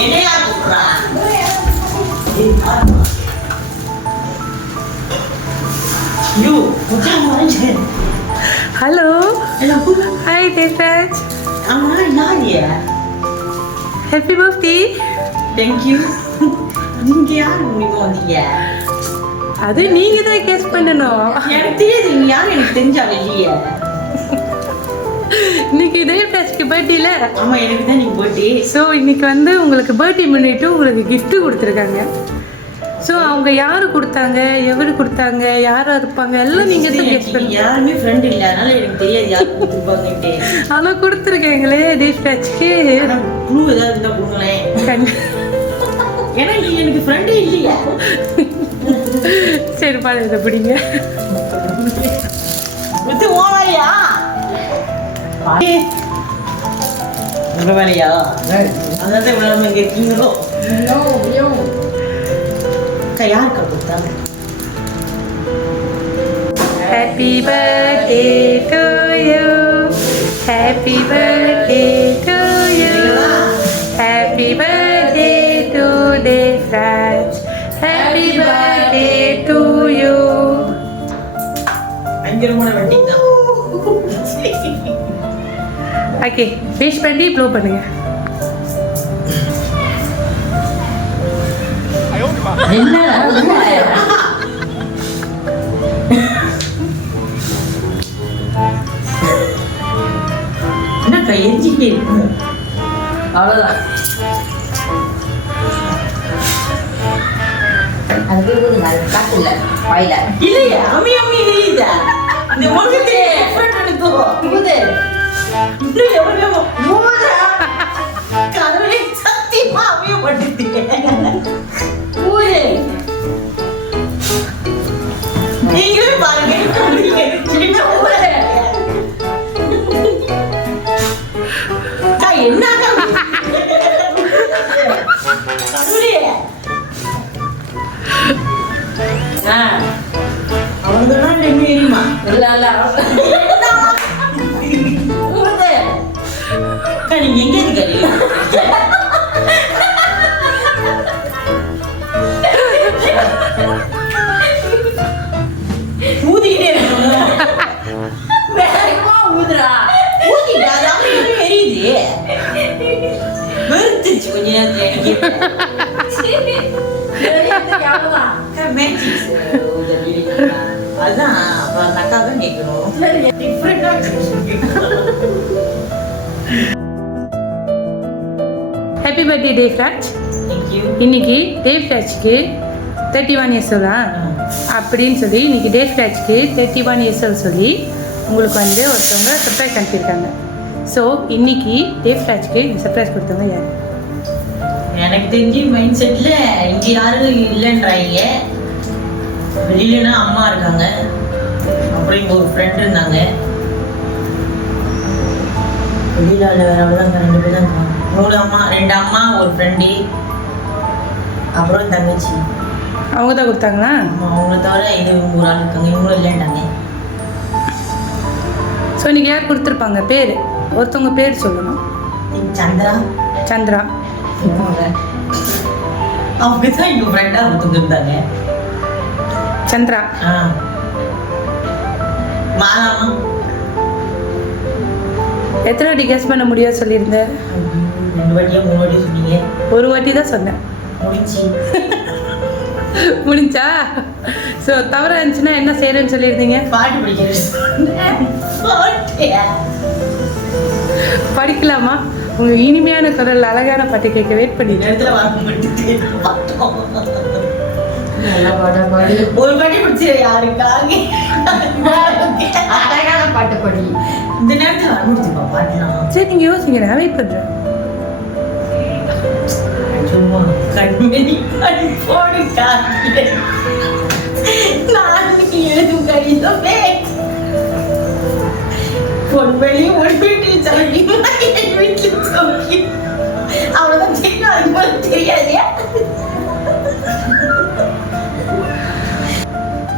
என்னையா கூப்பிடுறா? You hello hi Tej. ஆமா யாரியா? Happy birthday. Thank you. நீங்க யார் உங்களுக்கு வந்தீங்க? அது நீங்க தான் கெஸ் பண்ணணும். எனக்கு தெரியாது நீங்க யார், எனக்கு தெரிஞ்சாங்க இல்லையா? இன்னைக்கு தேவ்ராஜ்க்கு பர்த்டேல. ஆமா எனக்கு தான் நீங்க பர்த்டே. ஸோ இன்னைக்கு வந்து உங்களுக்கு பர்த்டே முன்னிட்டு உங்களுக்கு gift கொடுத்துருக்காங்க. ஸோ அவங்க யாரு கொடுத்தாங்க, எவரு கொடுத்தாங்க, யாரா இருப்பாங்க எல்லாம் நீங்க தான் கெஸ் பண்ணி. யாருமே ஃப்ரெண்ட் இல்ல, அதனால எனக்கு தெரியாது யார் கொடுத்துருப்பாங்கன்ட்டு. ஆனால் கொடுத்துருக்கீங்களே தேவ்ராஜ்க்கு. க்ளூ ஏதாவது இருந்தா கொடுங்களேன். ஏன்னா நீ எனக்கு ஃப்ரெண்டே இல்லையா? சரி பாரு இதை பிடிங்க. வித்து ஓலையா? உங்க வேலையா? அதான் இவ்வளவு இங்க இருக்கீங்களோ? யாருக்கா கொடுத்தாங்க? Happy birthday to you, happy birthday to you, happy birthday to Devraj, happy birthday to you. பயங்கரமான வெட்டிங் தான். ஓகே விஷ் பண்ணி ப்ளோ பண்ணுங்க. என்னக்கா எரிஞ்சிக்கிட்டே இருக்கு? அவ்வளோதான். அதுக்கு ஊதுங்க, அது காசு இல்லை வாயில. இல்லையா? அம்மி அம்மி எரியுதா? இந்த உலகத்திலே different எனக்கு. ஊது. இன்னும் எவ்வளவு ஊதா? கடவுளே சத்தியமா அம்மிய பட்டுட்டீங்க. ஊது. நீங்களே பாருங்க. சின்ன ஊரு. என்னக்கா? கடவுளே. அவங்கதான் ரெண்டு எரியுமா? இல்ல இல்ல ஊது. அக்கா, நீங்க எங்க இருக்காரு? ஊதிக்கிட்டே இருக்கணும். வேகமா ஊதுடா. ஊதிட்டு அது அம்மி இன்னும் எரியுது. வெறுத்துருச்சு கொஞ்ச நேரத்துல எனக்கு. அவ்வளோதான். அக்கா, magic உதவி. அதான் அப்ப அந்த அக்கா தான் கேட்கணும். டிஃப்ரெண்டா ஹாப்பி பர்த்டே தேவ்ராஜ். தேங்க்யூ. இன்னைக்கு தேவ்ராஜ்க்கு 31 இயர்ஸ் அப்படின்னு சொல்லி இன்னைக்கு தேவ்ராஜ்க்கு 31 இயர்ஸ் சொல்லி உங்களுக்கு வந்து ஒருத்தவங்க சர்ப்ரைஸ் அனுப்பியிருக்காங்க. ஸோ இன்னைக்கு தேவ்ராஜ்க்கு சர்ப்ரைஸ் கொடுத்தவங்க யார்? எனக்கு தெரிஞ்சு மைண்ட் செட்ல இங்க யாரும் இல்லைன்றாங்க. வெளியிலனா அம்மா இருக்காங்க, அப்புறம் இங்க ஒரு ஃப்ரெண்ட் இருந்தாங்க. வெளியில வேற அவ்வளோதான், ரெண்டு பேர் தான் இருக்காங்க. மூணு அம்மா, ரெண்டு அம்மா, ஒரு ஃப்ரெண்டு, அப்புறம் தங்கச்சி. அவங்க தான் கொடுத்தாங்களா? அவங்கள தவிர இது இவங்க ஒரு ஆள் இருக்காங்க, இவங்களும் இல்லைன்றாங்க. ஸோ இன்னைக்கு யார் கொடுத்துருப்பாங்க? பேர் ஒருத்தவங்க பேர் சொல்லணும். சந்திரா. சந்திரா. அவங்க தான் எங்க ஃப்ரெண்டா கொடுத்துருந்தாங்க. சந்திரா. மாலாமா. எத்தனை வாட்டி கெஸ் பண்ண முடியாது சொல்லியிருந்தேன்? 2 வாட்டியா 3 வாட்டி சொன்னீங்க. ஒரு வாட்டி தான் சொன்னேன். முடிஞ்சு. முடிஞ்சா? ஸோ தவறா இருந்துச்சுன்னா என்ன செய்யறேன்னு சொல்லியிருந்தீங்க? பாட்டு படிக்கிறேன். படிக்கலாமா? உங்க இனிமையான குரல் அழகான பாட்டு கேட்க வெயிட் பண்ணிட்டு இடத்துல வாங்க மாட்டேங்குது. நல்லா பாட பாடி. ஒரு பாட்டி பிடிச்சிரு யாருக்காக? அழகான பாட்டு படி. இந்த நேரத்துல வர முடியுமா பாட்டுலாம்? சரி நீங்க யோசிங்க, நான் வெயிட் பண்றேன். சும்மா கண்மணி கண் போடு காத்திலே நான் எழுதும் கடிதமே பொன்வெளி ஒரு வீட்டில் சொல்லி என் வீட்டில் சொல்லி அவ்வளவுதான் தெரியும். அது போல தெரியாதே.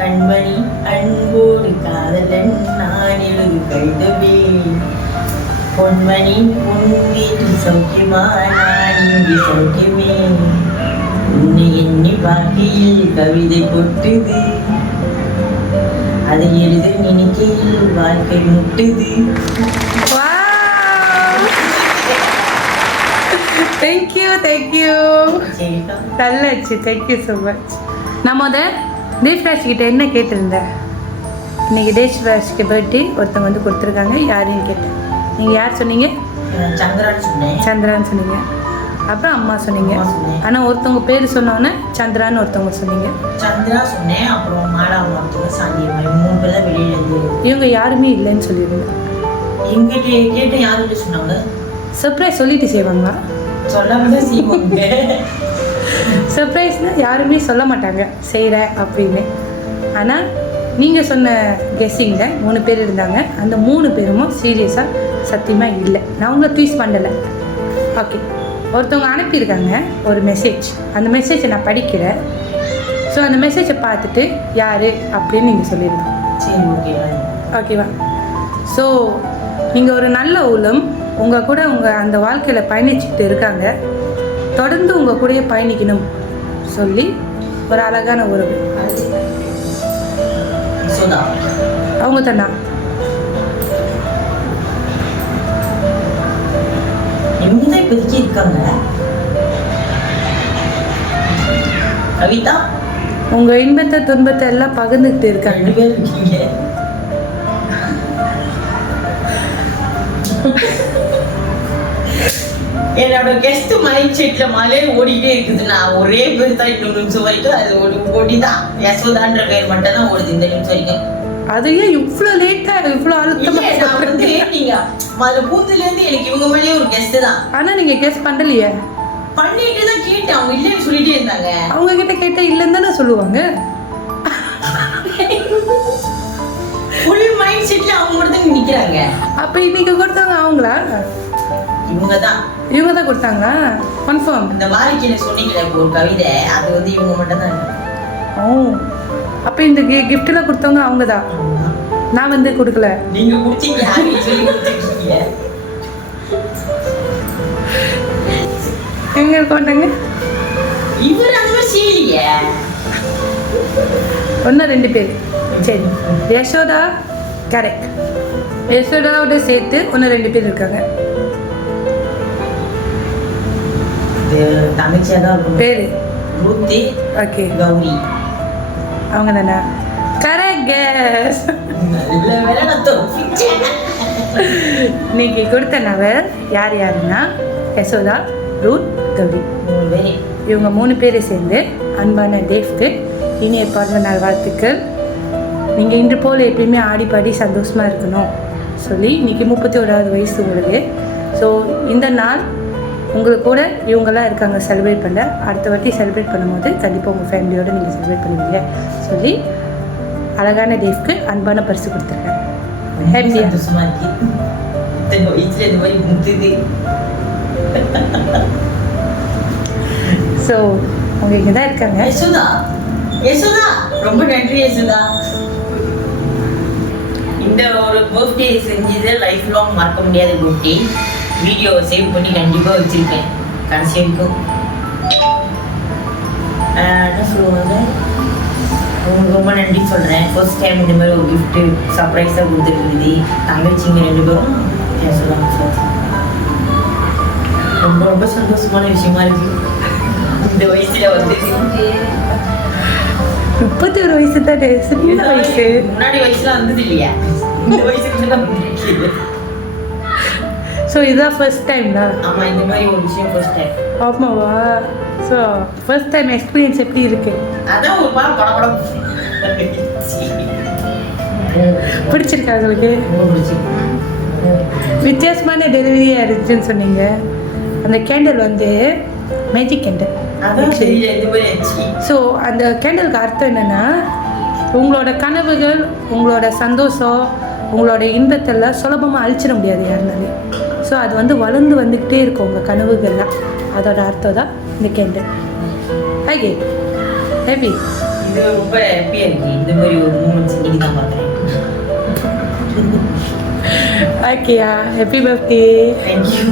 கண்மணி அன்போடு காதலன் நான் எழுது கடிதமே பொன்மணி உன் வீட்டில் சௌக்கியமா நான் நான் இங்கே சௌக்கியமே உன்னை எண்ணி பார்க்கையில் கவிதை கொட்டுது அதை எழுத நினைக்கையில் வாழ்க்கை முட்டுது. தேங்க்யூ சரிக்கா. நல்லாச்சு. Thank you so much. நான் தேஷ்ராஜ் கிட்ட என்ன கேட்டிருந்தேன், இன்னைக்கு தேஷ்ராஜ்க்கு பர்த்டே ஒருத்தவங்க வந்து கொடுத்துருக்காங்க, யாருன்னு கேட்டேன். நீங்கள் யார் சொன்னீங்க? சந்திரான்னு சொன்னேன். சந்திரான்னு சொன்னீங்க. அப்புறம் அம்மா சொன்னீங்க. அம்மா சொன்னேன். ஆனால் ஒருத்தவங்க பேர் சொன்னோன்னே சந்திரான்னு ஒருத்தவங்க சொன்னீங்க. சந்திரா சொன்னேன், அப்புறம் மாலா ஒருத்தவங்க சாந்தியம்மா, 3 பேர் தான் வெளியில இருந்து. இவங்க யாருமே இல்லைன்னு சொல்லியிருந்தேன். எங்கிட்ட கேட்டு யாருக்கிட்ட சொன்னாங்க? சர்ப்ரைஸ் சொல்லிட்டு செய்வாங்களா? சொல்லாம தான் செய்வாங்க. சர்ப்ரைஸ்னால் யாருமே சொல்ல மாட்டாங்க செய்கிறேன் அப்படின்னு. ஆனால் நீங்கள் சொன்ன கெஸ்ஸிங்கில் 3 பேர் இருந்தாங்க. அந்த 3 பேரும் சீரியஸாக சத்தியமாக இல்லை. நான் உங்களை ட்வீட் பண்ணலை. ஓகே, ஒருத்தவங்க அனுப்பியிருக்காங்க ஒரு மெசேஜ். அந்த மெசேஜை நான் படிக்கிறேன். ஸோ அந்த மெசேஜை பார்த்துட்டு யார் அப்படின்னு நீங்கள் சொல்லிடுங்க. சரி, ஓகே. ஓகேவா? ஸோ நீங்கள் ஒரு நல்ல உள்ளம், உங்கள் கூட அந்த வாழ்க்கையில் பயணிச்சுட்டு இருக்காங்க. தொடர்ந்து உங்கள் கூடயே பயணிக்கணும் சொல்லி ஒரு அழகான உறவு. யசோதா. அவங்க தானா? இவங்கதான் இப்போதைக்கு இருக்காங்க. கவிதா. உங்கள் இன்பத்தை துன்பத்தை எல்லாம் பகிர்ந்துக்கிட்டு இருக்காங்க. 2 பேர் இருக்கீங்க. என்னோட கெஸ்ட் மைண்ட் செட்ல மலையே ஓடிக்கிட்டே இருக்குது. நான் ஒரே பேர் தான் இன்னும் நிமிஷம் வரைக்கும் அது ஓடிதான். யசோதான்ற பேர் மட்டும் தான் ஓடுது இந்த நிமிஷம் வரைக்கும். அதையே இவ்வளோ லேட்டாக இவ்வளோ அழுத்தமாக நான் வந்து நீங்க அதுல பூந்துல இருந்து எனக்கு இவங்க மேலேயே ஒரு கெஸ்ட் தான். ஆனால் நீங்கள் கெஸ் பண்ணலையே. பண்ணிட்டு தான் கேட்டேன், அவங்க இல்லைன்னு சொல்லிட்டே இருந்தாங்க. அவங்க கிட்ட கேட்டால் இல்லைன்னு தானே சொல்லுவாங்க. ஃபுல் மைண்ட் செட்ல அவங்க மட்டும் தான் நிக்கிறாங்க. அப்போ இன்னைக்கு கொடுத்தாங்க அவங்களா? இவங்க தான் கொடுத்தாங்களா? கன்ஃபார்ம். இந்த வாரிக்கையில சொன்னீங்களே இப்போ ஒரு கவிதை, அது வந்து இவங்க மட்டும் தான். ஓ, அப்போ இந்த கிஃப்ட்லாம் கொடுத்தவங்க அவங்க தான். நான் வந்து கொடுக்கல. நீங்க குடிச்சீங்க, யாருக்கு சொல்லி கொடுத்துருக்கீங்க? எங்க இருக்கோண்டாங்க? இவர் அந்த மாதிரி செய்யலையே. 1-2 பேர். சரி, யசோதா கரெக்ட். யசோதாவோட சேர்த்து 1-2 பேர் இருக்காங்க. தங்கச்சியா தான் இருக்கும். பேரு ரூத்தி. ஓகே, கௌரி. அவங்க தானே? Correct guess. நல்ல வேலை நான் தோப்பிச்சேன். இன்னைக்கு கொடுத்த நபர் யாருன்னா யசோதா, ரூத், கௌரி. 3 பேர். இவங்க 3 பேரை சேர்ந்து அன்பான தேவ்க்கு இனிய பிறந்த நாள் வாழ்த்துக்கள். நீங்கள் இன்று போல் எப்பயுமே ஆடி பாடி சந்தோஷமாக இருக்கணும் சொல்லி இன்றைக்கி 31வது வயசு உங்களுக்கு. ஸோ இந்த நாள் உங்களுக்கு கூட இவங்கெல்லாம் இருக்காங்க செலிப்ரேட் பண்ண. அடுத்த வாட்டி செலிப்ரேட் பண்ணும்போது கண்டிப்பாக உங்கள் ஃபேமிலியோடு நீங்கள் செலிப்ரேட் பண்ணுவீங்க சொல்லி அழகான தேவ்க்கு அன்பான பரிசு கொடுத்துருக்கேன். ஹாப்பியாக சந்தோஷமா இருக்கு. இந்த வயசுல இந்த மாதிரி முத்துது. ஸோ அவங்க இங்கே தான் இருக்காங்க. யசோதா, யசோதா ரொம்ப நன்றி யசோதா. இந்த ஒரு பர்த்டே செஞ்சது லைஃப் லாங் மறக்க முடியாத பர்த்டே. வீடியோவை சேவ் பண்ணி கண்டிப்பாக வச்சுருக்கேன் கடைசி வரைக்கும். என்ன சொல்லுவாங்க, உங்களுக்கு ரொம்ப நன்றி சொல்கிறேன். ஃபர்ஸ்ட் டைம் இந்த மாதிரி ஒரு கிஃப்ட்டு சர்ப்ரைஸாக கொடுத்துருக்குது. தங்கச்சிங்க 2 பேரும் யசோதா. ரொம்ப ரொம்ப சந்தோஷமான விஷயமா இருக்கு. இந்த வயசுல வந்து 31 வயசு தானே, சின்ன வயசு. முன்னாடி வயசுல வந்தது இல்லையா, இந்த வயசுக்கு தான் வந்திருக்கு. ஸோ இதுதான் ஃபர்ஸ்ட் டைம் தான். ஆமா, இந்த மாதிரி ஒரு விஷயம் ஃபர்ஸ்ட் டைம். ஆமாவா? ஸோ ஃபர்ஸ்ட் டைம் எக்ஸ்பீரியன்ஸ் எப்படி இருக்கு? அதான் ஒரு பால் படம் பிடிச்சிருக்கா உங்களுக்கு? வித்தியாசமான டெலிவரியாக இருந்துச்சுன்னு சொன்னீங்க. அந்த கேண்டில் வந்து மேஜிக் கேண்டில். அதான் தெரியல இந்த மாதிரி ஆச்சு. ஸோ அந்த கேண்டலுக்கு அர்த்தம் என்னென்னா, உங்களோட கனவுகள், உங்களோட சந்தோஷம், உங்களோட இன்பத்தெல்லாம் சுலபமாக அழிச்சிட முடியாது யாருனாலே. ஸோ அது வந்து வளர்ந்து வந்துக்கிட்டே இருக்கும் உங்கள் கனவுகள்லாம். அதோட அர்த்தம் தான் இந்த கேண்டில். Okay, happy. இது ரொம்ப ஹாப்பியாக இருக்கு. இந்த மாதிரி ஒரு மூமெண்ட்ஸ் இன்னைக்கு தான் பார்க்குறேன். ஓகேயா, ஹாப்பி பர்த்டே. தேங்க்யூ.